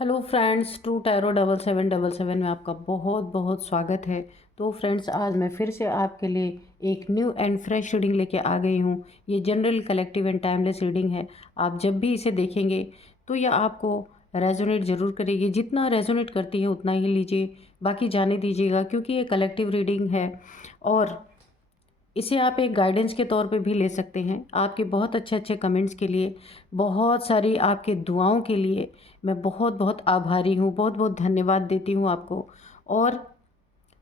Hello friends, true tarot 7777 में आपका बहुत बहुत स्वागत है। तो फ्रेंड्स, आज मैं फिर से आपके लिए एक न्यू एंड फ्रेश रीडिंग लेके आ गई हूँ। ये general, collective and timeless reading है। आप जब भी इसे देखेंगे तो यह आपको रेजोनेट ज़रूर करेगी। जितना रेजोनेट करती है उतना ही लीजिए, बाकी जाने दीजिएगा, क्योंकि ये कलेक्टिव रीडिंग है और इसे आप एक गाइडेंस के तौर पे भी ले सकते हैं। आपके बहुत अच्छे अच्छे कमेंट्स के लिए, बहुत सारी आपके दुआओं के लिए मैं बहुत बहुत आभारी हूँ, बहुत बहुत धन्यवाद देती हूँ आपको। और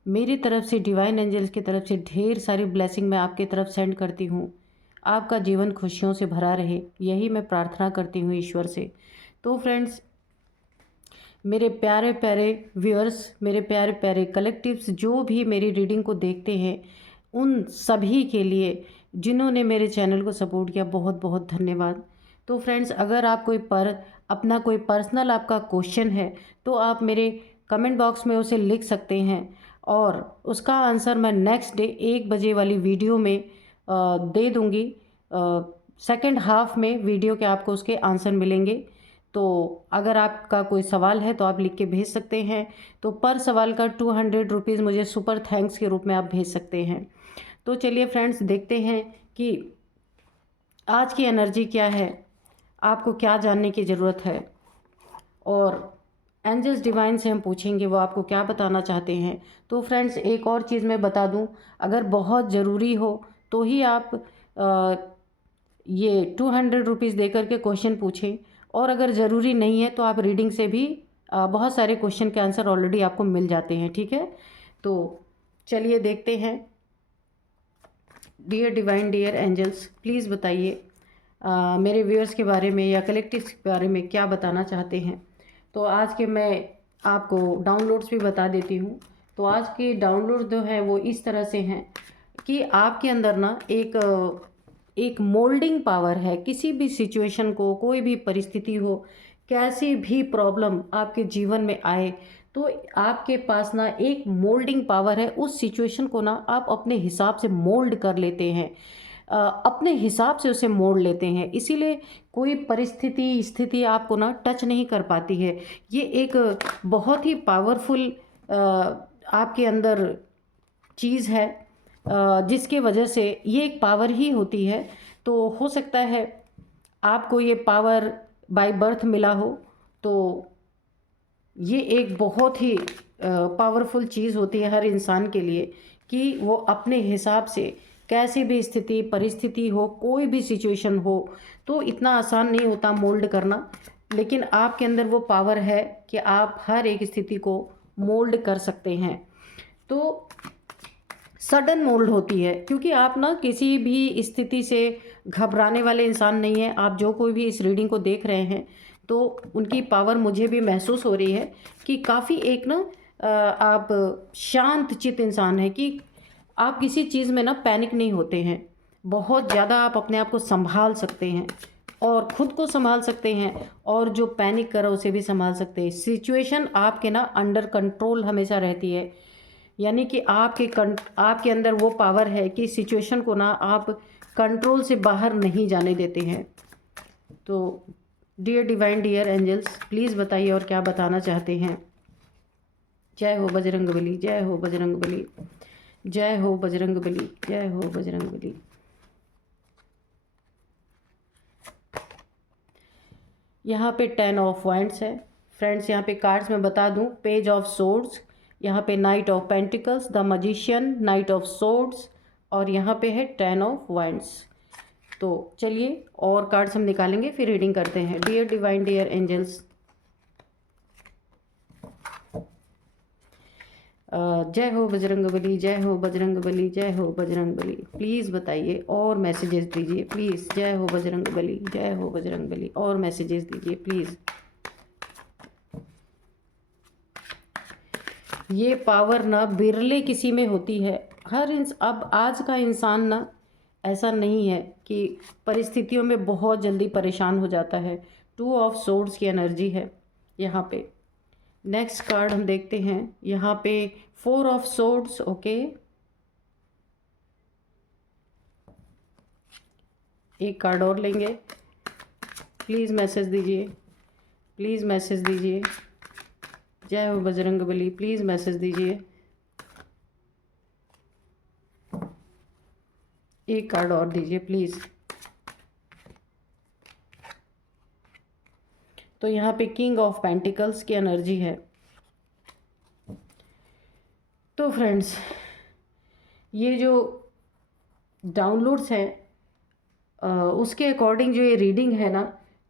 मेरी तरफ से, डिवाइन एंजल्स की तरफ से ढेर सारी ब्लेसिंग मैं आपकी तरफ सेंड करती हूँ। आपका जीवन खुशियों से भरा रहे, यही मैं प्रार्थना करती हूँ ईश्वर से। तो फ्रेंड्स, मेरे प्यारे प्यारे व्यूअर्स, मेरे प्यारे प्यारे कलेक्टिव्स, जो भी मेरी रीडिंग को देखते हैं, उन सभी के लिए जिन्होंने मेरे चैनल को सपोर्ट किया, बहुत बहुत धन्यवाद। तो फ्रेंड्स, अगर आप अपना कोई पर्सनल आपका क्वेश्चन है तो आप मेरे कमेंट बॉक्स में उसे लिख सकते हैं और उसका आंसर मैं नेक्स्ट डे 1 बजे वाली वीडियो में दे दूँगी। सेकंड हाफ में वीडियो के आपको उसके आंसर मिलेंगे। तो अगर आपका कोई सवाल है तो आप लिख के भेज सकते हैं। तो पर सवाल का 200 रुपीज़ मुझे सुपर थैंक्स के रूप में आप भेज सकते हैं। तो चलिए फ्रेंड्स, देखते हैं कि आज की एनर्जी क्या है, आपको क्या जानने की ज़रूरत है, और एंजल्स डिवाइन से हम पूछेंगे वो आपको क्या बताना चाहते हैं। तो फ्रेंड्स, एक और चीज़ मैं बता दूं, अगर बहुत ज़रूरी हो तो ही आप ये 200 रुपीज़ दे करके क्वेश्चन पूछें, और अगर ज़रूरी नहीं है तो आप रीडिंग से भी बहुत सारे क्वेश्चन के आंसर ऑलरेडी आपको मिल जाते हैं। ठीक है, तो चलिए देखते हैं। Dear divine, dear angels, please बताइए मेरे व्यूअर्स के बारे में या कलेक्टिव्स के बारे में क्या बताना चाहते हैं। तो आज के मैं आपको डाउनलोड्स भी बता देती हूँ। तो आज के डाउनलोड जो है वो इस तरह से हैं कि आपके अंदर ना एक मोल्डिंग पावर है। किसी भी सिचुएशन को, कोई भी परिस्थिति हो, कैसी भी प्रॉब्लम आपके जीवन में आए, तो आपके पास ना एक मोल्डिंग पावर है। उस सिचुएशन को ना आप अपने हिसाब से मोल्ड कर लेते हैं, अपने हिसाब से उसे मोड़ लेते हैं। इसीलिए कोई परिस्थिति, स्थिति आपको ना टच नहीं कर पाती है। ये एक बहुत ही पावरफुल आपके अंदर चीज़ है, जिसके वजह से ये एक पावर ही होती है। तो हो सकता है आपको ये पावर बाय बर्थ मिला हो, तो ये एक बहुत ही पावरफुल चीज़ होती है हर इंसान के लिए, कि वो अपने हिसाब से कैसी भी स्थिति, परिस्थिति हो, कोई भी सिचुएशन हो, तो इतना आसान नहीं होता मोल्ड करना। लेकिन आपके अंदर वो पावर है कि आप हर एक स्थिति को मोल्ड कर सकते हैं। तो सडन मोल्ड होती है, क्योंकि आप ना किसी भी स्थिति से घबराने वाले इंसान नहीं हैं। आप जो कोई भी इस रीडिंग को देख रहे हैं, तो उनकी पावर मुझे भी महसूस हो रही है कि काफ़ी एक ना आप शांत चित्त इंसान है, कि आप किसी चीज़ में ना पैनिक नहीं होते हैं। बहुत ज़्यादा आप अपने आप को संभाल सकते हैं और खुद को संभाल सकते हैं, और जो पैनिक कर रहा है उसे भी संभाल सकते हैं। सिचुएशन आपके ना अंडर कंट्रोल हमेशा रहती है। यानी कि आपके अंदर वो पावर है कि सिचुएशन को ना आप कंट्रोल से बाहर नहीं जाने देते हैं। तो dear divine, dear angels, please बताइए और क्या बताना चाहते हैं। जय हो बजरंगबली, जय हो बजरंगबली, जय हो बजरंगबली, जय हो बजरंगबली। यहाँ पे 10 ऑफ वाइंड्स है फ्रेंड्स। यहाँ पे कार्ड्स में बता दूँ, पेज ऑफ सोर्ड्स, यहाँ पे night of pentacles, the magician, night of swords, और यहाँ पे है 10 ऑफ वाइंड्स। तो चलिए और कार्ड्स हम निकालेंगे, फिर रीडिंग करते हैं। डियर डिवाइन, डियर एंजल्स, जय हो बजरंगबली, जय हो बजरंगबली, जय हो बजरंगबली। प्लीज़ बताइए और मैसेजेस दीजिए प्लीज़। जय हो बजरंगबली, जय हो बजरंगबली, और मैसेजेस दीजिए प्लीज़। ये पावर ना बिरले किसी में होती है। अब आज का इंसान ना ऐसा नहीं है कि परिस्थितियों में बहुत जल्दी परेशान हो जाता है। 2 ऑफ सोर्ड्स की एनर्जी है यहाँ पे। नेक्स्ट कार्ड हम देखते हैं, यहाँ पे 4 ऑफ सोर्ड्स। ओके, एक कार्ड और लेंगे, प्लीज़ मैसेज दीजिए। प्लीज़ मैसेज दीजिए। जय हो बजरंगबली, प्लीज़ मैसेज दीजिए। एक कार्ड और दीजिए प्लीज़। तो यहाँ पे किंग ऑफ पेंटिकल्स की एनर्जी है। तो फ्रेंड्स, ये जो डाउनलोड्स हैं उसके अकॉर्डिंग जो ये रीडिंग है ना,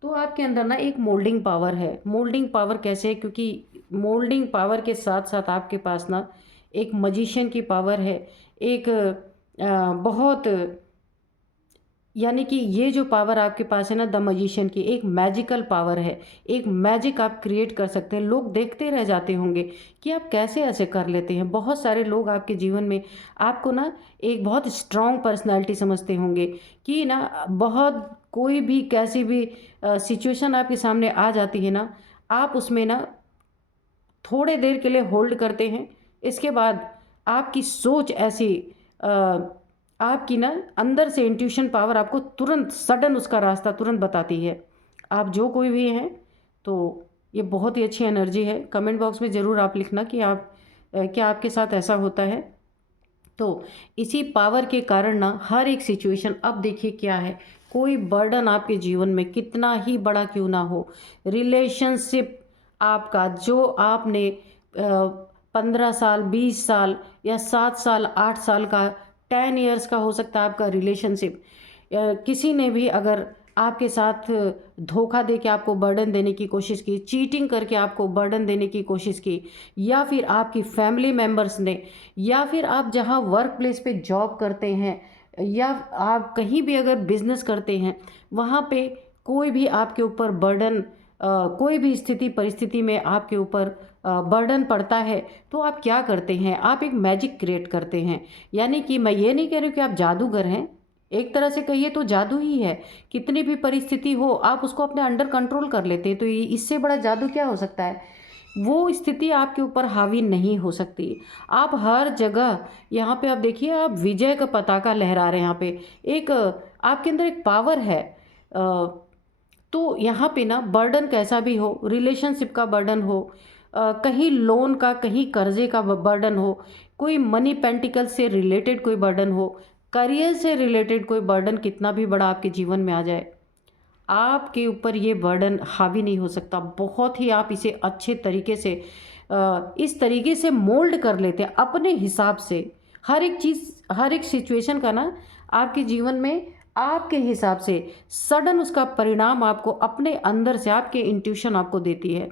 तो आपके अंदर ना एक मोल्डिंग पावर है। मोल्डिंग पावर कैसे है? क्योंकि मोल्डिंग पावर के साथ साथ आपके पास ना एक मजिशियन की पावर है। एक बहुत, यानी कि ये जो पावर आपके पास है ना, द मजिशियन की, एक मैजिकल पावर है। एक मैजिक आप क्रिएट कर सकते हैं। लोग देखते रह जाते होंगे कि आप कैसे ऐसे कर लेते हैं। बहुत सारे लोग आपके जीवन में आपको ना एक बहुत स्ट्रॉन्ग पर्सनालिटी समझते होंगे कि ना बहुत कोई भी कैसी भी सिचुएशन आपके सामने आ जाती है ना, आप उसमें ना थोड़े देर के लिए होल्ड करते हैं। इसके बाद आपकी सोच ऐसी आपकी ना अंदर से इंट्यूशन पावर आपको तुरंत सडन उसका रास्ता तुरंत बताती है। आप जो कोई भी हैं, तो ये बहुत ही अच्छी एनर्जी है। कमेंट बॉक्स में ज़रूर आप लिखना कि आप क्या आपके साथ ऐसा होता है। तो इसी पावर के कारण ना हर एक सिचुएशन, अब देखिए क्या है, कोई बर्डन आपके जीवन में कितना ही बड़ा क्यों ना हो, रिलेशनशिप आपका जो आपने 15 साल, 20 साल या 7 साल, 8 साल का, 10 ईयर्स का हो सकता है आपका रिलेशनशिप, किसी ने भी अगर आपके साथ धोखा दे के आपको बर्डन देने की कोशिश की, चीटिंग करके आपको बर्डन देने की कोशिश की, या फिर आपकी फैमिली मेम्बर्स ने, या फिर आप जहाँ वर्क प्लेस पे जॉब करते हैं, या आप कहीं भी अगर बिजनेस करते हैं, वहाँ पे कोई भी आपके ऊपर बर्डन, कोई भी स्थिति परिस्थिति में आपके ऊपर बर्डन पड़ता है, तो आप क्या करते हैं? आप एक मैजिक क्रिएट करते हैं। यानी कि मैं ये नहीं कह रही हूँ कि आप जादूगर हैं, एक तरह से कहिए तो जादू ही है। कितनी भी परिस्थिति हो आप उसको अपने अंडर कंट्रोल कर लेते हैं, तो ये इससे बड़ा जादू क्या हो सकता है? वो स्थिति आपके ऊपर हावी नहीं हो सकती। आप हर जगह, यहाँ पे आप देखिए, आप विजय का पताका लहरा रहे हैं। यहाँ पे एक आपके अंदर एक पावर है। तो यहाँ पे ना बर्डन कैसा भी हो, रिलेशनशिप का बर्डन हो, कहीं लोन का, कहीं कर्जे का बर्डन हो, कोई मनी पेंटिकल से रिलेटेड कोई बर्डन हो, करियर से रिलेटेड कोई बर्डन कितना भी बड़ा आपके जीवन में आ जाए, आपके ऊपर ये बर्डन हावी नहीं हो सकता। बहुत ही आप इसे अच्छे तरीके से इस तरीके से मोल्ड कर लेते हैं अपने हिसाब से। हर एक चीज़, हर एक सिचुएशन का ना आपके जीवन में आपके हिसाब से सडन उसका परिणाम आपको अपने अंदर से, आपके इंट्यूशन आपको देती है।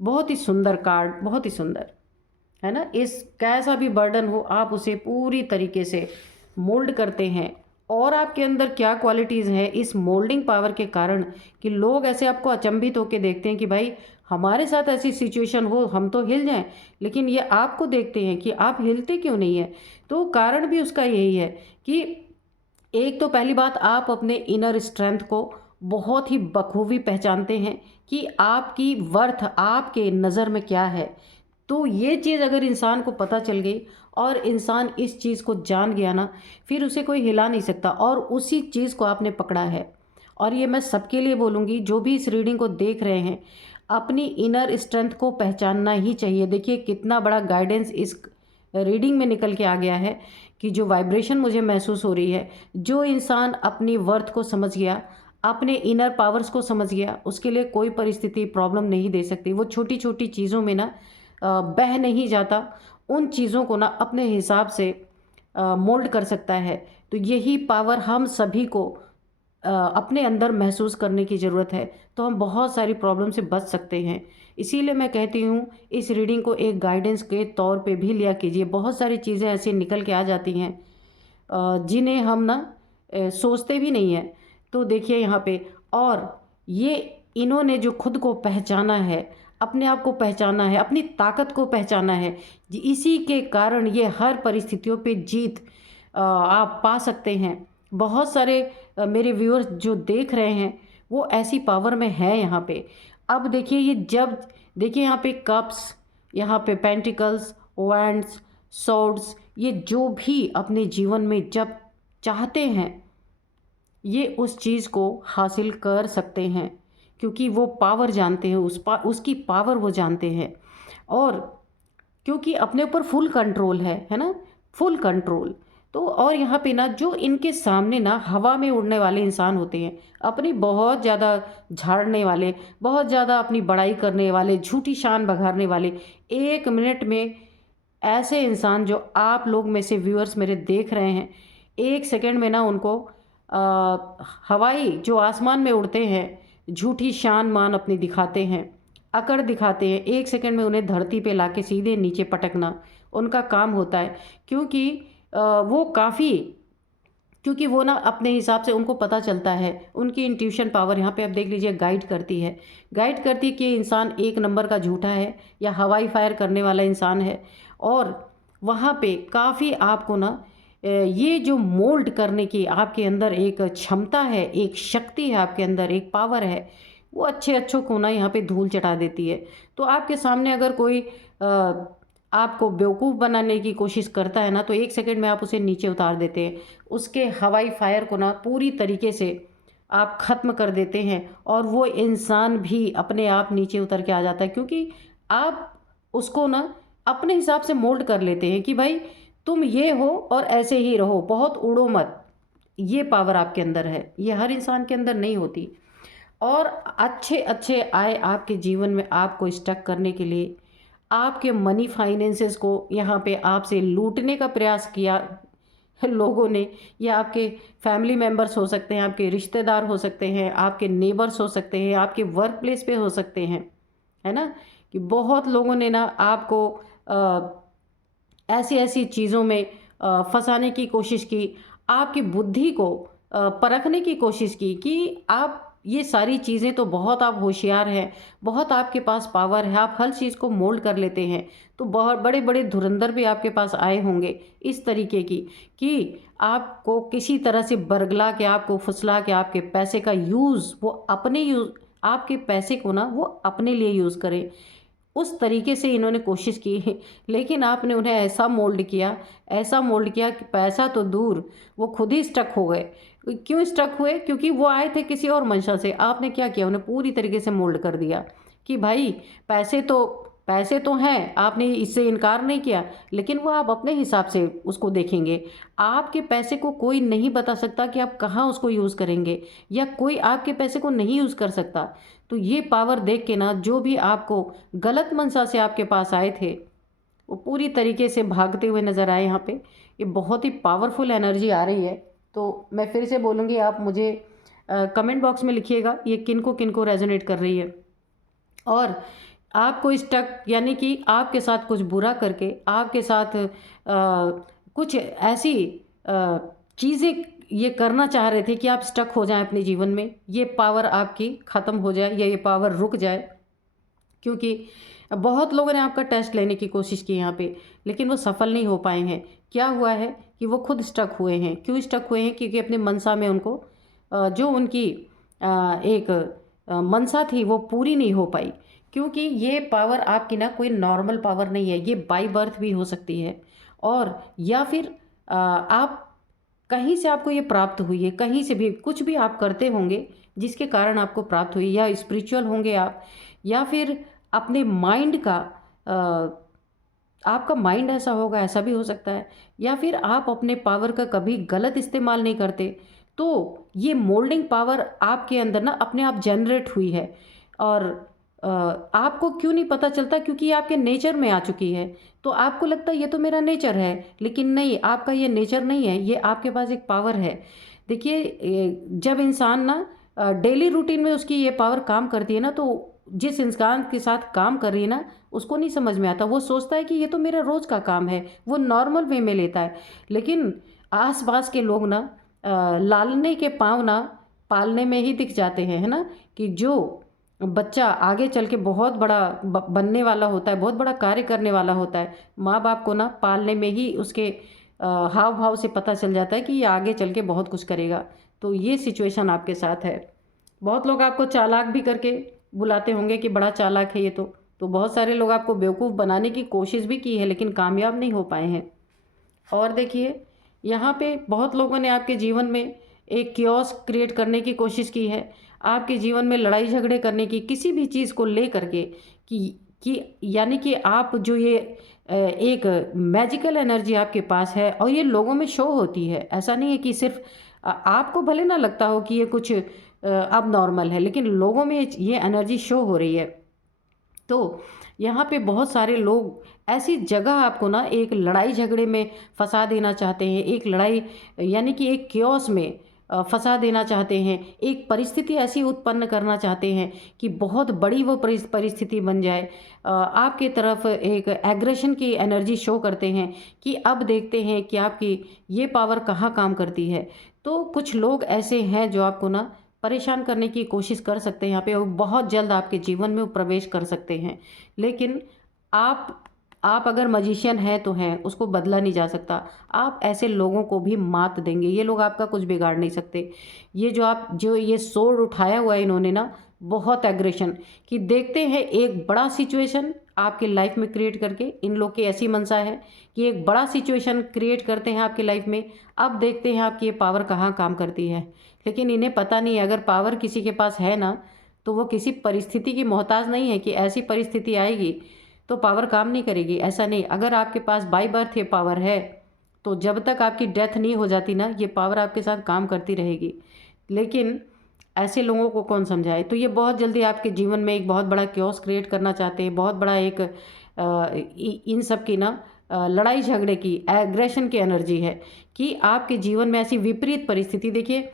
बहुत ही सुंदर कार्ड, बहुत ही सुंदर है ना। इस कैसा भी बर्डन हो आप उसे पूरी तरीके से मोल्ड करते हैं। और आपके अंदर क्या क्वालिटीज़ हैं इस मोल्डिंग पावर के कारण कि लोग ऐसे आपको अचंभित होकर देखते हैं कि भाई हमारे साथ ऐसी सिचुएशन हो हम तो हिल जाएं, लेकिन ये आपको देखते हैं कि आप हिलते क्यों नहीं है। तो कारण भी उसका यही है कि एक तो पहली बात, आप अपने इनर स्ट्रेंथ को बहुत ही बखूबी पहचानते हैं कि आपकी वर्थ आपके नज़र में क्या है। तो ये चीज़ अगर इंसान को पता चल गई और इंसान इस चीज़ को जान गया ना, फिर उसे कोई हिला नहीं सकता। और उसी चीज़ को आपने पकड़ा है। और ये मैं सबके लिए बोलूँगी जो भी इस रीडिंग को देख रहे हैं, अपनी इनर स्ट्रेंथ को पहचानना ही चाहिए। देखिए कितना बड़ा गाइडेंस इस रीडिंग में निकल के आ गया है कि जो वाइब्रेशन मुझे महसूस हो रही है, जो इंसान अपनी वर्थ को समझ गया, अपने इनर पावर्स को समझ गया, उसके लिए कोई परिस्थिति प्रॉब्लम नहीं दे सकती। वो छोटी छोटी चीज़ों में ना बह नहीं जाता, उन चीज़ों को ना अपने हिसाब से मोल्ड कर सकता है। तो यही पावर हम सभी को अपने अंदर महसूस करने की ज़रूरत है, तो हम बहुत सारी प्रॉब्लम से बच सकते हैं। इसीलिए मैं कहती हूँ इस रीडिंग को एक गाइडेंस के तौर पे भी लिया कीजिए। बहुत सारी चीज़ें ऐसे निकल के आ जाती हैं जिन्हें हम ना सोचते भी नहीं हैं। तो देखिए यहाँ पे, और ये इन्होंने जो खुद को पहचाना है, अपने आप को पहचाना है, अपनी ताकत को पहचाना है, इसी के कारण ये हर परिस्थितियों पे जीत आप पा सकते हैं। बहुत सारे मेरे व्यूअर्स जो देख रहे हैं वो ऐसी पावर में है यहाँ पे। अब देखिए ये जब, देखिए यहाँ पे कप्स, यहाँ पे पेंटिकल्स, वैंड्स, सॉर्ड्स, ये जो भी अपने जीवन में जब चाहते हैं ये उस चीज़ को हासिल कर सकते हैं। क्योंकि वो पावर जानते हैं, उसकी पावर वो जानते हैं। और क्योंकि अपने ऊपर फुल कंट्रोल है ना, फुल कंट्रोल। तो और यहाँ पे ना जो इनके सामने ना हवा में उड़ने वाले इंसान होते हैं, अपनी बहुत ज़्यादा झाड़ने वाले, बहुत ज़्यादा अपनी बड़ाई करने वाले, झूठी शान बघारने वाले, 1 मिनट में ऐसे इंसान जो आप लोग में से व्यूअर्स मेरे देख रहे हैं, 1 सेकंड में ना उनको हवाई जो आसमान में उड़ते हैं, झूठी शान मान अपनी दिखाते हैं, अकड़ दिखाते हैं, 1 सेकंड में उन्हें धरती पे लाके सीधे नीचे पटकना उनका काम होता है। क्योंकि वो काफ़ी, क्योंकि वो ना अपने हिसाब से उनको पता चलता है, उनकी इंट्यूशन पावर यहाँ पे आप देख लीजिए गाइड करती है, गाइड करती है कि ये इंसान 1 नंबर का झूठा है या हवाई फायर करने वाला इंसान है। और वहाँ पे काफ़ी आपको ना ये जो मोल्ड करने की आपके अंदर एक क्षमता है, एक शक्ति है आपके अंदर, एक पावर है, वो अच्छे अच्छों को ना यहाँ पे धूल चटा देती है। तो आपके सामने अगर कोई आपको बेवकूफ़ बनाने की कोशिश करता है ना, तो 1 सेकंड में आप उसे नीचे उतार देते हैं, उसके हवाई फायर को ना पूरी तरीके से आप ख़त्म कर देते हैं, और वो इंसान भी अपने आप नीचे उतर के आ जाता है। क्योंकि आप उसको ना अपने हिसाब से मोल्ड कर लेते हैं कि भाई तुम ये हो और ऐसे ही रहो, बहुत उड़ो मत। ये पावर आपके अंदर है, ये हर इंसान के अंदर नहीं होती। और अच्छे अच्छे आए आपके जीवन में आपको स्टक करने के लिए, आपके मनी फाइनेंसेस को यहाँ पे आपसे लूटने का प्रयास किया लोगों ने, या आपके फैमिली मेम्बर्स हो सकते हैं, आपके रिश्तेदार हो सकते हैं, आपके नेबर्स हो सकते हैं, आपके वर्क प्लेस पे हो सकते हैं, है ना, कि बहुत लोगों ने ना आपको ऐसी ऐसी चीज़ों में फंसाने की कोशिश की, आपकी बुद्धि को परखने की कोशिश की कि आप ये सारी चीज़ें तो बहुत आप होशियार हैं, बहुत आपके पास पावर है, आप हर चीज़ को मोल्ड कर लेते हैं। तो बहुत बड़े बड़े धुरंधर भी आपके पास आए होंगे इस तरीके की, कि आपको किसी तरह से बरगला के, आपको फुसला के आपके पैसे का यूज़ वो अपने यूज़, आपके पैसे को ना वो अपने लिए यूज़ करें, उस तरीके से इन्होंने कोशिश की। लेकिन आपने उन्हें ऐसा मोल्ड किया, ऐसा मोल्ड किया कि पैसा तो दूर, वो खुद ही स्टक हो गए। क्यों स्टक हुए? क्योंकि वो आए थे किसी और मंशा से, आपने क्या किया, उन्हें पूरी तरीके से मोल्ड कर दिया कि भाई पैसे तो हैं, आपने इससे इनकार नहीं किया, लेकिन वो आप अपने हिसाब से उसको देखेंगे। आपके पैसे को कोई नहीं बता सकता कि आप कहाँ उसको यूज़ करेंगे, या कोई आपके पैसे को नहीं यूज़ कर सकता। तो ये पावर देख के ना जो भी आपको गलत मनसा से आपके पास आए थे, वो पूरी तरीके से भागते हुए नज़र आए। यहाँ पे ये बहुत ही पावरफुल एनर्जी आ रही है। तो मैं फिर से बोलूँगी, आप मुझे कमेंट बॉक्स में लिखिएगा ये किनको रेजोनेट कर रही है। और आपको स्टक, यानी कि आपके साथ कुछ बुरा करके, आपके साथ कुछ ऐसी चीज़ें ये करना चाह रहे थे कि आप स्टक हो जाएं अपने जीवन में, ये पावर आपकी ख़त्म हो जाए या ये पावर रुक जाए। क्योंकि बहुत लोगों ने आपका टेस्ट लेने की कोशिश की यहाँ पे, लेकिन वो सफल नहीं हो पाए हैं। क्या हुआ है कि वो खुद स्टक हुए हैं। क्यों स्टक हुए हैं? क्योंकि अपने मनसा में उनको जो उनकी एक मनसा थी वो पूरी नहीं हो पाई। क्योंकि ये पावर आपकी ना कोई नॉर्मल पावर नहीं है, ये बाय बर्थ भी हो सकती है, और या फिर आप कहीं से आपको ये प्राप्त हुई है, कहीं से भी कुछ भी आप करते होंगे जिसके कारण आपको प्राप्त हुई, या स्पिरिचुअल होंगे आप, या फिर अपने माइंड का आपका माइंड ऐसा होगा, ऐसा भी हो सकता है, या फिर आप अपने पावर का कभी गलत इस्तेमाल नहीं करते। तो ये मोल्डिंग पावर आपके अंदर ना अपने आप जनरेट हुई है, और आपको क्यों नहीं पता चलता? क्योंकि ये आपके नेचर में आ चुकी है। तो आपको लगता है ये तो मेरा नेचर है, लेकिन नहीं, आपका ये नेचर नहीं है, ये आपके पास एक पावर है। देखिए, जब इंसान ना डेली रूटीन में उसकी ये पावर काम करती है ना, तो जिस इंसान के साथ काम कर रही है ना, उसको नहीं समझ में आता, वो सोचता है कि ये तो मेरा रोज़ का काम है, वो नॉर्मल वे में लेता है। लेकिन आसपास के लोग ना लालने के पाँव ना पालने में ही दिख जाते हैं, है ना, कि जो बच्चा आगे चल के बहुत बड़ा बनने वाला होता है, बहुत बड़ा कार्य करने वाला होता है, माँ बाप को ना पालने में ही उसके हाव भाव से पता चल जाता है कि ये आगे चल के बहुत कुछ करेगा। तो ये सिचुएशन आपके साथ है। बहुत लोग आपको चालाक भी करके बुलाते होंगे कि बड़ा चालाक है ये तो बहुत सारे लोग आपको बेवकूफ़ बनाने की कोशिश भी की है, लेकिन कामयाब नहीं हो पाए हैं। और देखिए, यहाँ पे बहुत लोगों ने आपके जीवन में एक कियोस्क क्रिएट करने की कोशिश की है। आपके जीवन में लड़ाई झगड़े करने की, किसी भी चीज़ को ले करके कि यानी कि आप जो ये एक मैजिकल एनर्जी आपके पास है और ये लोगों में शो होती है। ऐसा नहीं है कि सिर्फ आपको भले ना लगता हो कि ये कुछ अब नॉर्मल है, लेकिन लोगों में ये एनर्जी शो हो रही है। तो यहाँ पे बहुत सारे लोग ऐसी जगह आपको ना एक लड़ाई झगड़े में फंसा देना चाहते हैं, एक लड़ाई यानी कि एक क्योस में फंसा देना चाहते हैं, एक परिस्थिति ऐसी उत्पन्न करना चाहते हैं कि बहुत बड़ी वो परिस्थिति बन जाए। आपके तरफ एक एग्रेशन की एनर्जी शो करते हैं कि अब देखते हैं कि आपकी ये पावर कहाँ काम करती है। तो कुछ लोग ऐसे हैं जो आपको ना परेशान करने की कोशिश कर सकते हैं यहाँ पे, और बहुत जल्द आपके जीवन में वो प्रवेश कर सकते हैं। लेकिन आप अगर मजिशियन हैं तो हैं, उसको बदला नहीं जा सकता। आप ऐसे लोगों को भी मात देंगे, ये लोग आपका कुछ बिगाड़ नहीं सकते। ये जो ये सोर्ड उठाया हुआ है इन्होंने ना, बहुत एग्रेशन कि देखते हैं एक बड़ा सिचुएशन आपके लाइफ में क्रिएट करके, इन लोग की ऐसी मंशा है कि एक बड़ा सिचुएशन क्रिएट करते हैं आपकी लाइफ में। अब देखते हैं आपकी ये पावर कहाँ काम करती है। लेकिन इन्हें पता नहीं है, अगर पावर किसी के पास है ना, तो वो किसी परिस्थिति की मोहताज नहीं है कि ऐसी परिस्थिति आएगी तो पावर काम नहीं करेगी। ऐसा नहीं, अगर आपके पास बाय बर्थ ये पावर है तो जब तक आपकी डेथ नहीं हो जाती ना, ये पावर आपके साथ काम करती रहेगी। लेकिन ऐसे लोगों को कौन समझाए। तो ये बहुत जल्दी आपके जीवन में एक बहुत बड़ा क्योस क्रिएट करना चाहते हैं, बहुत बड़ा एक इन सब की ना लड़ाई झगड़े की, एग्रेशन की एनर्जी है कि आपके जीवन में ऐसी विपरीत परिस्थिति। देखिए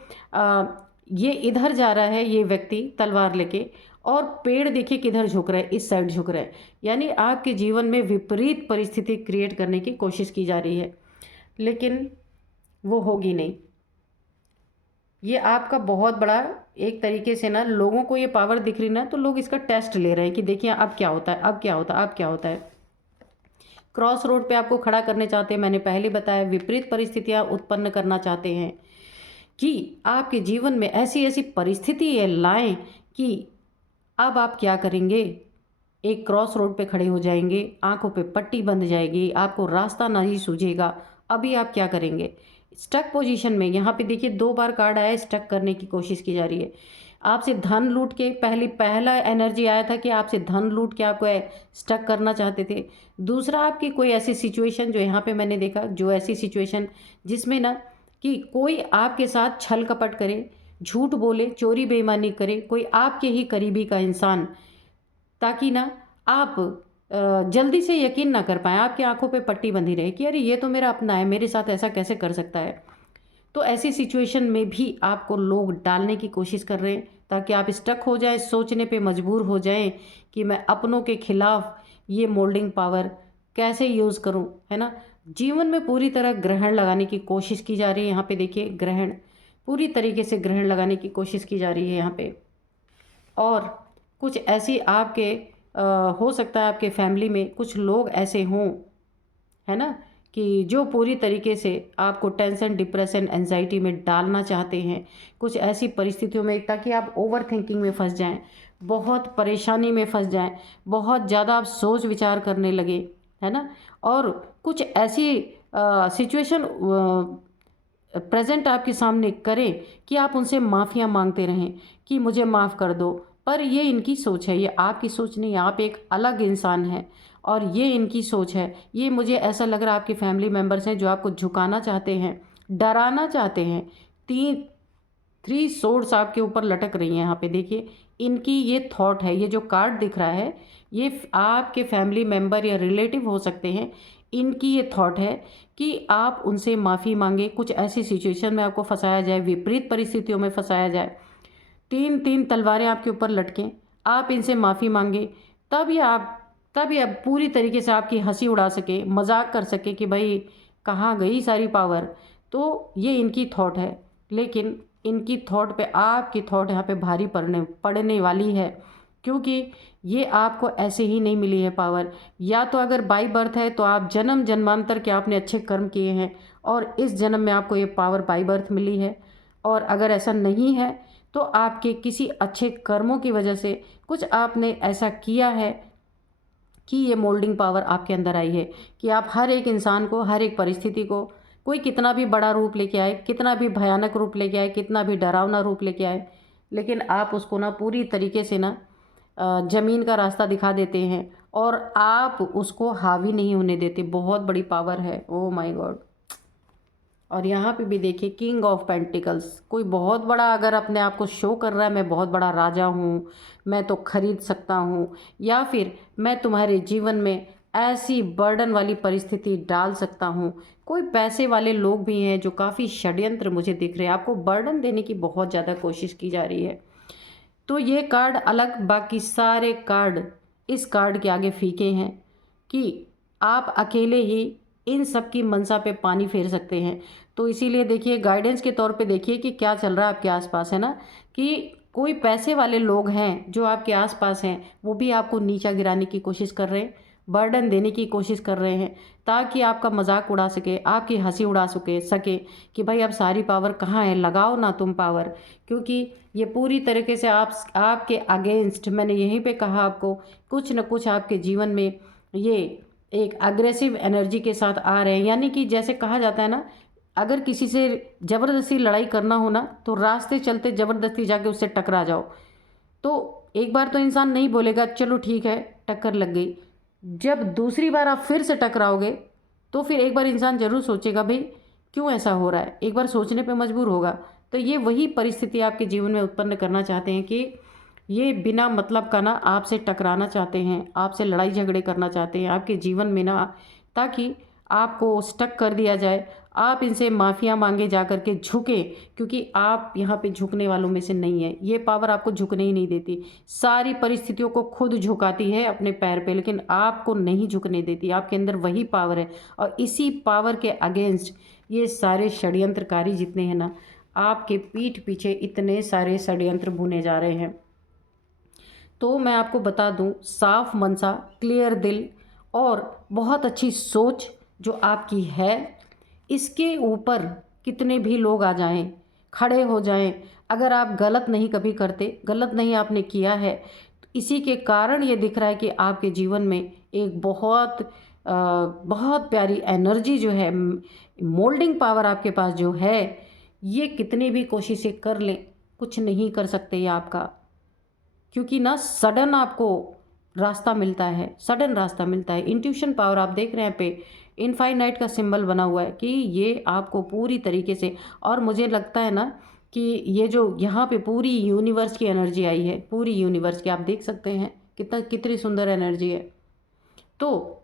ये इधर जा रहा है ये व्यक्ति तलवार लेके, और पेड़ देखिए किधर झुक रहा है, इस साइड झुक रहा है। यानी आपके जीवन में विपरीत परिस्थिति क्रिएट करने की कोशिश की जा रही है, लेकिन वो होगी नहीं। ये आपका बहुत बड़ा एक तरीके से ना, लोगों को ये पावर दिख रही ना, तो लोग इसका टेस्ट ले रहे हैं कि देखिए अब क्या होता है, अब क्या होता है, अब क्या होता है। क्रॉस रोड पे आपको खड़ा करने चाहते हैं, मैंने पहले बताया, विपरीत परिस्थितियां उत्पन्न करना चाहते हैं कि आपके जीवन में ऐसी ऐसी परिस्थिति लाएं कि अब आप क्या करेंगे। एक क्रॉस रोड पे खड़े हो जाएंगे, आंखों पे पट्टी बंध जाएगी, आपको रास्ता नहीं सूझेगा। अभी आप क्या करेंगे, स्टक पोजीशन में। यहाँ पे देखिए 2 बार कार्ड आया, स्टक करने की कोशिश की जा रही है। आपसे धन लूट के पहला एनर्जी आया था कि आपसे धन लूट के आपको स्टक करना चाहते थे। दूसरा आपकी कोई ऐसी सिचुएशन जो यहाँ पे मैंने देखा, जो ऐसी सिचुएशन जिसमें ना कि कोई आपके साथ छल कपट करे, झूठ बोले, चोरी बेईमानी करे, कोई आपके ही करीबी का इंसान, ताकि ना आप जल्दी से यकीन ना कर पाएँ, आपकी आंखों पे पट्टी बंधी रहे कि अरे ये तो मेरा अपना है, मेरे साथ ऐसा कैसे कर सकता है। तो ऐसी सिचुएशन में भी आपको लोग डालने की कोशिश कर रहे हैं ताकि आप स्टक हो जाएं, सोचने पे मजबूर हो जाएं कि मैं अपनों के खिलाफ ये मोल्डिंग पावर कैसे यूज़ करूं, है ना। जीवन में पूरी तरह ग्रहण लगाने की कोशिश की जा रही है। यहाँ पे देखिए ग्रहण, पूरी तरीके से ग्रहण लगाने की कोशिश की जा रही है यहाँ पे। और कुछ ऐसी आपके हो सकता है आपके फैमिली में कुछ लोग ऐसे हों, है ना, कि जो पूरी तरीके से आपको टेंशन, डिप्रेशन, एंजाइटी में डालना चाहते हैं, कुछ ऐसी परिस्थितियों में, ताकि आप ओवर थिंकिंग में फंस जाएं, बहुत परेशानी में फंस जाएं, बहुत ज़्यादा आप सोच विचार करने लगे, है ना। और कुछ ऐसी सिचुएशन प्रेजेंट आपके सामने करें कि आप उनसे माफ़ियाँ मांगते रहें कि मुझे माफ़ कर दो। पर ये इनकी सोच है, ये आपकी सोच नहीं। आप एक अलग इंसान हैं और ये इनकी सोच है। ये मुझे ऐसा लग रहा है आपके फैमिली मेम्बर्स हैं जो आपको झुकाना चाहते हैं, डराना चाहते हैं। 3 सोर्ड्स आपके ऊपर लटक रही हैं यहाँ पे देखिए। इनकी ये थॉट है, ये जो कार्ड दिख रहा है ये आपके फैमिली मेम्बर या रिलेटिव हो सकते हैं। इनकी ये थॉट है कि आप उनसे माफ़ी मांगे, कुछ ऐसी सिचुएशन में आपको फंसाया जाए, विपरीत परिस्थितियों में फंसाया जाए, 3 तलवारें आपके ऊपर लटकें, आप इनसे माफ़ी मांगे, तभी अब पूरी तरीके से आपकी हंसी उड़ा सके, मजाक कर सके कि भाई कहाँ गई सारी पावर। तो ये इनकी थॉट है, लेकिन इनकी थॉट पे आपकी थॉट यहाँ पे भारी पड़ने वाली है, क्योंकि ये आपको ऐसे ही नहीं मिली है पावर। या तो अगर बाई बर्थ है तो आप जन्म जन्मांतर के आपने अच्छे कर्म किए हैं और इस जन्म में आपको ये पावर बाई बर्थ मिली है। और अगर ऐसा नहीं है तो आपके किसी अच्छे कर्मों की वजह से कुछ आपने ऐसा किया है कि ये मोल्डिंग पावर आपके अंदर आई है कि आप हर एक इंसान को, हर एक परिस्थिति को, कोई कितना भी बड़ा रूप लेके आए, कितना भी भयानक रूप लेके आए, कितना भी डरावना रूप लेके आए, लेकिन आप उसको ना पूरी तरीके से ना ज़मीन का रास्ता दिखा देते हैं और आप उसको हावी नहीं होने देते। बहुत बड़ी पावर है। Oh my God. और यहाँ पे भी देखिए किंग ऑफ पेंटिकल्स, कोई बहुत बड़ा अगर अपने आप को शो कर रहा है, मैं बहुत बड़ा राजा हूँ, मैं तो खरीद सकता हूँ, या फिर मैं तुम्हारे जीवन में ऐसी बर्डन वाली परिस्थिति डाल सकता हूँ। कोई पैसे वाले लोग भी हैं जो काफ़ी षड्यंत्र मुझे दिख रहे हैं, आपको बर्डन देने की बहुत ज़्यादा कोशिश की जा रही है। तो ये कार्ड अलग, बाकी सारे कार्ड इस कार्ड के आगे फीके हैं कि आप अकेले ही इन सब की मंशा पे पानी फेर सकते हैं। तो इसीलिए देखिए गाइडेंस के तौर पे देखिए कि क्या चल रहा है आपके आसपास, है ना, कि कोई पैसे वाले लोग हैं जो आपके आसपास हैं, वो भी आपको नीचा गिराने की कोशिश कर रहे हैं, बर्डन देने की कोशिश कर रहे हैं, ताकि आपका मजाक उड़ा सके, आपकी हंसी उड़ा सके कि भाई अब सारी पावर कहाँ है, लगाओ ना तुम पावर। क्योंकि ये पूरी तरीके से आपके अगेंस्ट, मैंने यहीं पे कहा आपको, कुछ न कुछ आपके जीवन में ये एक अग्रेसिव एनर्जी के साथ आ रहे हैं। यानी कि जैसे कहा जाता है ना, अगर किसी से ज़बरदस्ती लड़ाई करना हो ना, तो रास्ते चलते ज़बरदस्ती जाके उससे टकरा जाओ। तो एक बार तो इंसान नहीं बोलेगा चलो ठीक है टक्कर लग गई, जब दूसरी बार आप फिर से टकराओगे तो फिर एक बार इंसान ज़रूर सोचेगा भाई क्यों ऐसा हो रहा है, एक बार सोचने पे मजबूर होगा। तो ये वही परिस्थिति आपके जीवन में उत्पन्न करना चाहते हैं कि ये बिना मतलब का ना आपसे टकराना चाहते हैं, आपसे लड़ाई झगड़े करना चाहते हैं आपके जीवन में ना, ताकि आपको स्टक कर दिया जाए, आप इनसे माफ़िया मांगे जा कर के झुके, क्योंकि आप यहाँ पे झुकने वालों में से नहीं है। ये पावर आपको झुकने ही नहीं देती, सारी परिस्थितियों को खुद झुकाती है अपने पैर पे, लेकिन आपको नहीं झुकने देती। आपके अंदर वही पावर है और इसी पावर के अगेंस्ट ये सारे षड्यंत्रकारी जितने हैं ना, आपके पीठ पीछे इतने सारे षड्यंत्र बुने जा रहे हैं। तो मैं आपको बता दूं, साफ मनसा, क्लियर दिल और बहुत अच्छी सोच जो आपकी है, इसके ऊपर कितने भी लोग आ जाएं, खड़े हो जाएं, अगर आप गलत नहीं कभी करते, गलत नहीं आपने किया है, तो इसी के कारण ये दिख रहा है कि आपके जीवन में एक बहुत प्यारी एनर्जी जो है, मोल्डिंग पावर आपके पास जो है, ये कितनी भी कोशिशें कर लें कुछ नहीं कर सकते ये आपका। क्योंकि ना सडन आपको रास्ता मिलता है, सडन रास्ता मिलता है। इंट्यूशन पावर आप देख रहे हैं पे इनफाइनाइट का सिंबल बना हुआ है कि ये आपको पूरी तरीके से, और मुझे लगता है ना कि ये जो यहाँ पे पूरी यूनिवर्स की एनर्जी आई है, पूरी यूनिवर्स की, आप देख सकते हैं कितनी सुंदर एनर्जी है। तो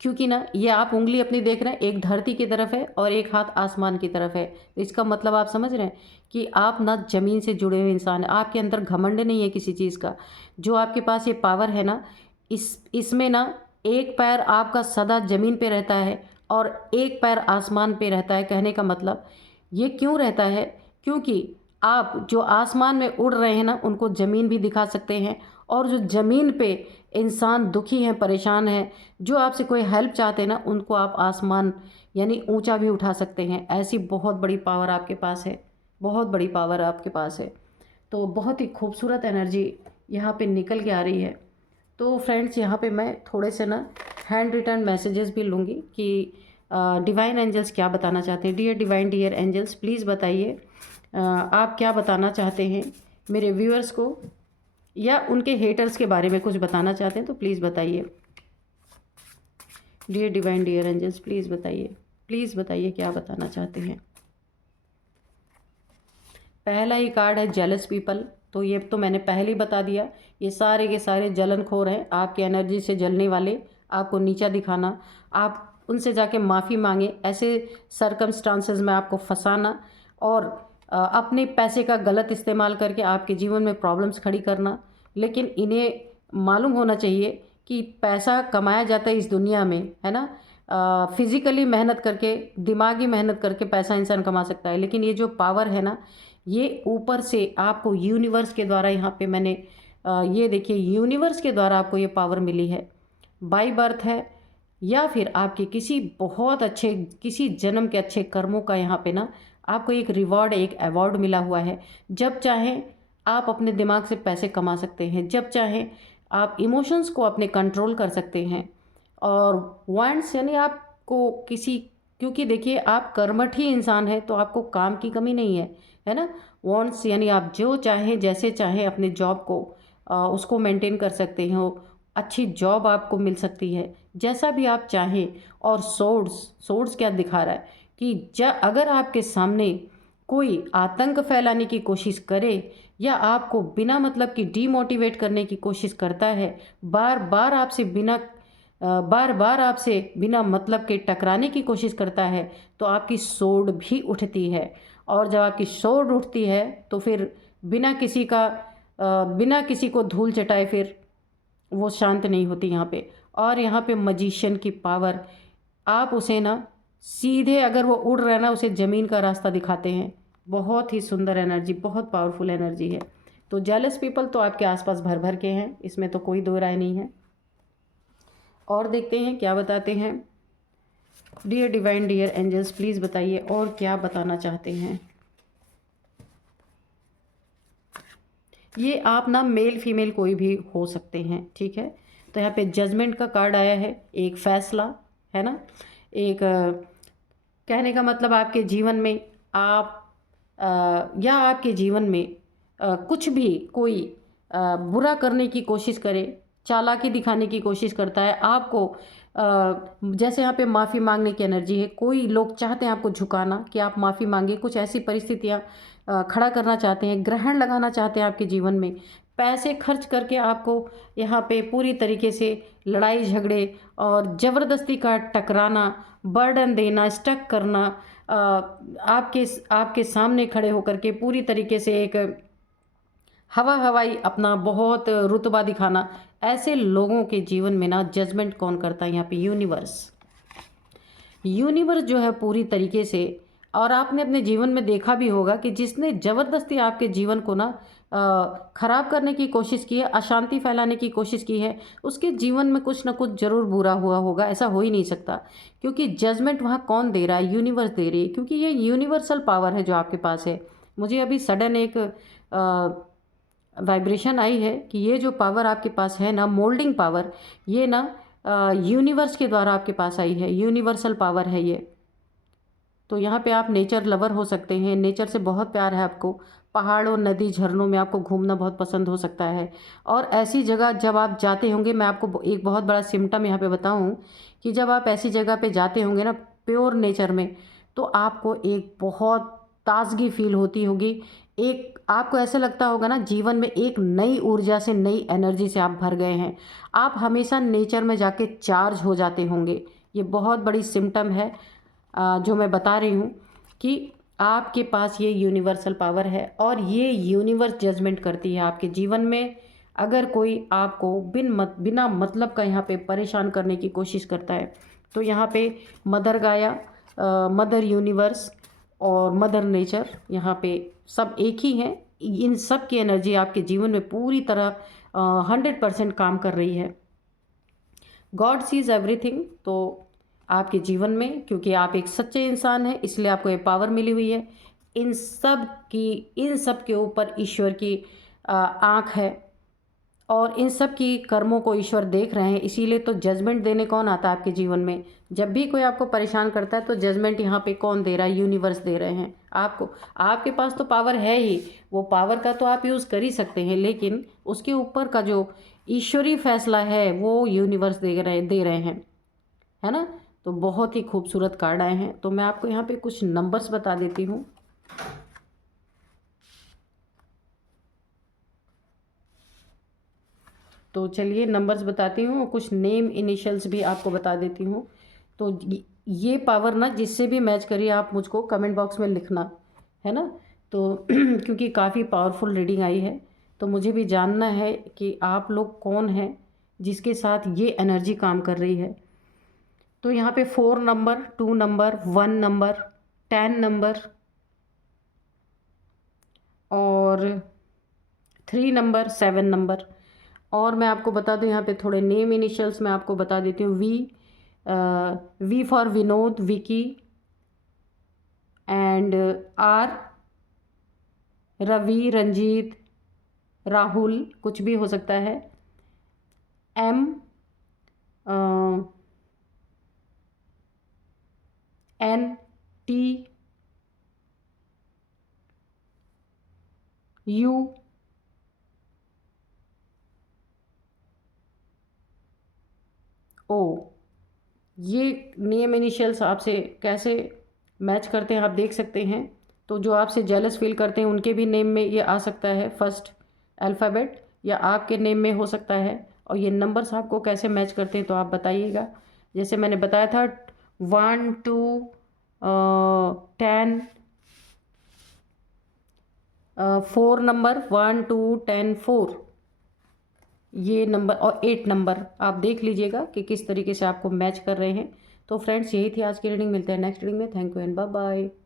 क्योंकि ना ये आप उंगली अपनी देख रहे हैं, एक धरती की तरफ है और एक हाथ आसमान की तरफ है, तो इसका मतलब आप समझ रहे हैं कि आप ना ज़मीन से जुड़े हुए इंसान हैं। आपके अंदर घमंड नहीं है किसी चीज़ का। जो आपके पास ये पावर है ना, इसमें ना एक पैर आपका सदा ज़मीन पे रहता है और एक पैर आसमान पे रहता है। कहने का मतलब ये क्यों रहता है, क्योंकि आप जो आसमान में उड़ रहे हैं ना, उनको ज़मीन भी दिखा सकते हैं, और जो ज़मीन पे इंसान दुखी हैं, परेशान हैं, जो आपसे कोई हेल्प चाहते हैं ना, उनको आप आसमान यानी ऊंचा भी उठा सकते हैं। ऐसी बहुत बड़ी पावर आपके पास है, बहुत बड़ी पावर आपके पास है। तो बहुत ही खूबसूरत एनर्जी यहाँ पे निकल के आ रही है। तो फ्रेंड्स, यहाँ पे मैं थोड़े से ना हैंड रिटर्न मैसेजेस भी लूँगी कि डिवाइन एंजल्स क्या बताना चाहते हैं। Dear divine, dear angels, please बताइए आप क्या बताना चाहते हैं मेरे व्यूअर्स को, या उनके हेटर्स के बारे में कुछ बताना चाहते हैं तो प्लीज़ बताइए। Dear divine, dear angels, please बताइए क्या बताना चाहते हैं। पहला ही कार्ड है जेलस पीपल। तो ये तो मैंने पहले ही बता दिया, ये सारे के सारे जलनखोर हैं, आपकी एनर्जी से जलने वाले, आपको नीचा दिखाना, आप उनसे जाके माफ़ी मांगे, ऐसे सर्कमस्टांसेस में आपको फंसाना और अपने पैसे का गलत इस्तेमाल करके आपके जीवन में प्रॉब्लम्स खड़ी करना। लेकिन इन्हें मालूम होना चाहिए कि पैसा कमाया जाता है इस दुनिया में, है ना, फिज़िकली मेहनत करके, दिमागी मेहनत करके पैसा इंसान कमा सकता है, लेकिन ये जो पावर है ना, ये ऊपर से आपको यूनिवर्स के द्वारा, यहाँ पे मैंने ये देखिए, यूनिवर्स के द्वारा आपको ये पावर मिली है, बाय बर्थ है, या फिर आपके किसी बहुत अच्छे, किसी जन्म के अच्छे कर्मों का यहाँ पे ना आपको एक रिवॉर्ड, एक अवार्ड मिला हुआ है। जब चाहें आप अपने दिमाग से पैसे कमा सकते हैं, जब चाहें आप इमोशंस को अपने कंट्रोल कर सकते हैं। और वांड्स यानी आपको किसी क्योंकि देखिए आप कर्मठ ही इंसान है, तो आपको काम की कमी नहीं है ना। वांट्स यानी आप जो चाहें जैसे चाहें अपने जॉब को उसको मेंटेन कर सकते हो, अच्छी जॉब आपको मिल सकती है जैसा भी आप चाहें। और सोर्स सोर्स क्या दिखा रहा है कि अगर आपके सामने कोई आतंक फैलाने की कोशिश करे या आपको बिना मतलब की डीमोटिवेट करने की कोशिश करता है, बार बार आपसे बिना मतलब के टकराने की कोशिश करता है, तो आपकी सोड भी उठती है। और जब आपकी सोड उठती है तो फिर बिना किसी को धूल चटाए फिर वो शांत नहीं होती यहाँ पे। और यहाँ पे मजिशियन की पावर, आप उसे ना सीधे अगर वो उड़ रहा है ना, उसे ज़मीन का रास्ता दिखाते हैं। बहुत ही सुंदर एनर्जी, बहुत पावरफुल एनर्जी है। तो जेलस पीपल तो आपके आसपास भर भर के हैं, इसमें तो कोई दो राय नहीं है। और देखते हैं क्या बताते हैं। Dear divine, dear angels, please बताइए और क्या बताना चाहते हैं। ये आप ना मेल फीमेल कोई भी हो सकते हैं, ठीक है। तो यहाँ पे जजमेंट का कार्ड आया है, एक फैसला है ना। एक कहने का मतलब आपके जीवन में या आपके जीवन में कुछ भी कोई बुरा करने की कोशिश करे, चालाकी दिखाने की कोशिश करता है आपको। जैसे यहाँ पे माफ़ी मांगने की एनर्जी है, कोई लोग चाहते हैं आपको झुकाना कि आप माफ़ी मांगे, कुछ ऐसी परिस्थितियाँ खड़ा करना चाहते हैं, ग्रहण लगाना चाहते हैं आपके जीवन में, पैसे खर्च करके आपको यहाँ पे पूरी तरीके से लड़ाई झगड़े और ज़बरदस्ती का टकराना, बर्डन देना, स्टक करना, आपके सामने खड़े होकर के पूरी तरीके से एक हवाई अपना बहुत रुतबा दिखाना। ऐसे लोगों के जीवन में ना जजमेंट कौन करता है, यहाँ पे यूनिवर्स जो है पूरी तरीके से। और आपने अपने जीवन में देखा भी होगा कि जिसने ज़बरदस्ती आपके जीवन को ना खराब करने की कोशिश की है, अशांति फैलाने की कोशिश की है, उसके जीवन में कुछ ना कुछ ज़रूर बुरा हुआ होगा। ऐसा हो ही नहीं सकता, क्योंकि जजमेंट वहाँ कौन दे रहा है, यूनिवर्स दे रही है, क्योंकि ये यूनिवर्सल पावर है जो आपके पास है। मुझे अभी सडन एक वाइब्रेशन आई है कि ये जो पावर आपके पास है ना, मोल्डिंग पावर, ये ना यूनिवर्स के द्वारा आपके पास आई है, यूनिवर्सल पावर है ये। तो यहाँ पे आप नेचर लवर हो सकते हैं, नेचर से बहुत प्यार है आपको, पहाड़ों नदी झरनों में आपको घूमना बहुत पसंद हो सकता है। और ऐसी जगह जब आप जाते होंगे, मैं आपको एक बहुत बड़ा सिम्टम यहाँ पे बताऊँ कि जब आप ऐसी जगह पे जाते होंगे ना प्योर नेचर में, तो आपको एक बहुत ताजगी फील होती होगी। एक आपको ऐसा लगता होगा ना जीवन में एक नई ऊर्जा से, नई एनर्जी से आप भर गए हैं। आप हमेशा नेचर में जाके चार्ज हो जाते होंगे। ये बहुत बड़ी सिम्टम है जो मैं बता रही हूँ कि आपके पास ये यूनिवर्सल पावर है और ये यूनिवर्स जजमेंट करती है आपके जीवन में। अगर कोई आपको बिना मतलब का यहाँ पे परेशान करने की कोशिश करता है, तो यहाँ पे मदर गाया, मदर यूनिवर्स और मदर नेचर, यहाँ पे सब एक ही हैं। इन सब की एनर्जी आपके जीवन में पूरी तरह 100% काम कर रही है। God sees everything. तो आपके जीवन में, क्योंकि आप एक सच्चे इंसान हैं, इसलिए आपको ये पावर मिली हुई है। इन सब के ऊपर ईश्वर की आँख है और इन सब की कर्मों को ईश्वर देख रहे हैं। इसीलिए तो जजमेंट देने कौन आता है आपके जीवन में। जब भी कोई आपको परेशान करता है तो जजमेंट यहाँ पे कौन दे रहा है, यूनिवर्स दे रहे हैं आपको। आपके पास तो पावर है ही, वो पावर का तो आप यूज़ कर ही सकते हैं, लेकिन उसके ऊपर का जो ईश्वरीय फैसला है वो यूनिवर्स दे रहे हैं, है ना। तो बहुत ही खूबसूरत कार्ड आए हैं। तो मैं आपको यहाँ पे कुछ नंबर्स बता देती हूँ। तो चलिए नंबर्स बताती हूँ और कुछ नेम इनिशियल्स भी आपको बता देती हूँ। तो ये पावर ना जिससे भी मैच करिए, आप मुझको कमेंट बॉक्स में लिखना, है ना। तो क्योंकि काफ़ी पावरफुल रीडिंग आई है, तो मुझे भी जानना है कि आप लोग कौन हैं जिसके साथ ये एनर्जी काम कर रही है। तो यहाँ पे 4 नंबर, 2 नंबर, 1 नंबर, 10 नंबर और 3 नंबर, 7 नंबर। और मैं आपको बता दूं यहाँ पे थोड़े नेम इनिशियल्स मैं आपको बता देती हूँ। V for Vinod, Vicky, and R Ravi, Ranjit, Rahul, कुछ भी हो सकता है। एम ये नेम इनिशियल्स आपसे कैसे मैच करते हैं आप देख सकते हैं। तो जो आपसे जेलस फील करते हैं उनके भी नेम में ये आ सकता है फर्स्ट अल्फ़ाबेट, या आपके नेम में हो सकता है। और ये नंबर्स आपको कैसे मैच करते हैं तो आप बताइएगा। जैसे मैंने बताया था 1 to 10, 4 नंबर 1 to 10 4, ये नंबर और 8 नंबर आप देख लीजिएगा कि किस तरीके से आपको मैच कर रहे हैं। तो फ्रेंड्स, यही थी आज की रीडिंग। मिलते हैं नेक्स्ट रीडिंग में। Thank you and bye bye.